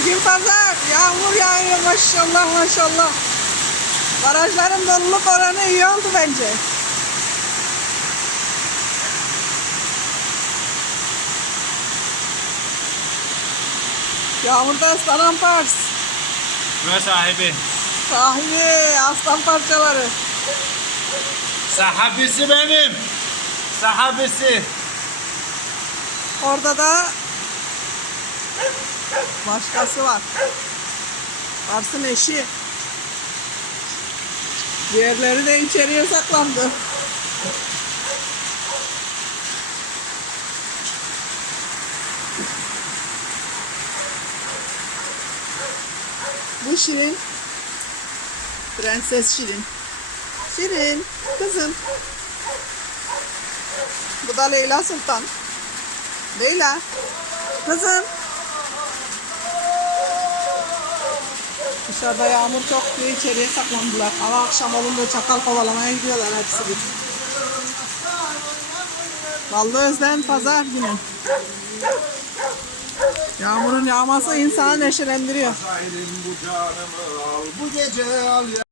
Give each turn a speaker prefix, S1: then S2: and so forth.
S1: Bugün pazar. Yağmur yağıyor maşallah maşallah. Barajların doluluk oranı iyi oldu bence. Yağmurda ıslanan pars.
S2: Ve sahibi.
S1: Sahibi aslan parçaları.
S2: Sahabisi benim. Sahabisi.
S1: Orada da başkası var. Pars'ın eşi. Diğerleri de içeriye saklandı. Bu Şirin. Prenses Şirin. Şirin, kızım. Bu da Leyla Sultan. Leyla. Kızım. Dışarıda yağmur çok diye içeriye saklandılar. Hava akşam olunca çakal kovalamaya gidiyorlar hepsi bir. Ballı Özden pazar günü. Yağmurun yağması insanı neşelendiriyor.
S2: Bu gece al.